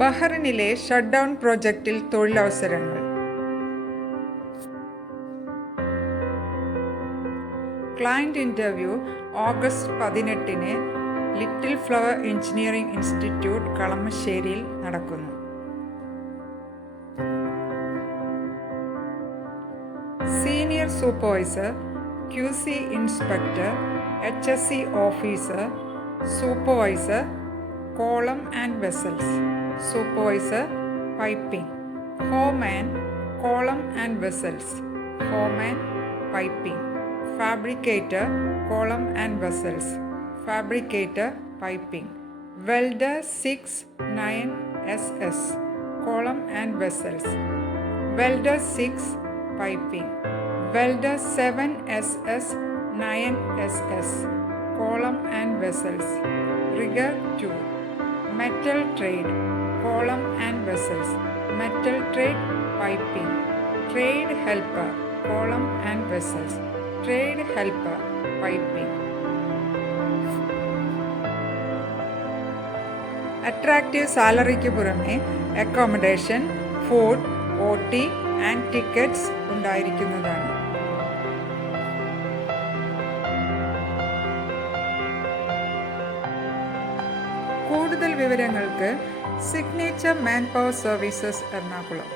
ബഹ്റിനിലെ shutdown പ്രോജക്റ്റിൽ തൊഴിലവസരങ്ങൾ. Client interview August 18 little flower engineering institute കളമശ്ശേരിയിൽ നടക്കുന്നു. Senior supervisor, QC inspector, HSC officer, supervisor column and vessels, supervisor piping, foreman column and vessels, foreman piping, fabricator column and vessels, fabricator piping, welder 6-9 SS column and vessels, welder 6 piping, welder 7 SS 9 SS column and vessels, rigger 2, metal trade column and vessels, metal trade piping, trade helper column and vessels, trade helper piping. Attractive സാലറിക്ക് പുറമെ accommodation, food, OT and tickets ഉണ്ടായിരിക്കുന്നതാണ്. കൂടുതൽ വിവരങ്ങൾക്ക് signature man power services Ernakulam.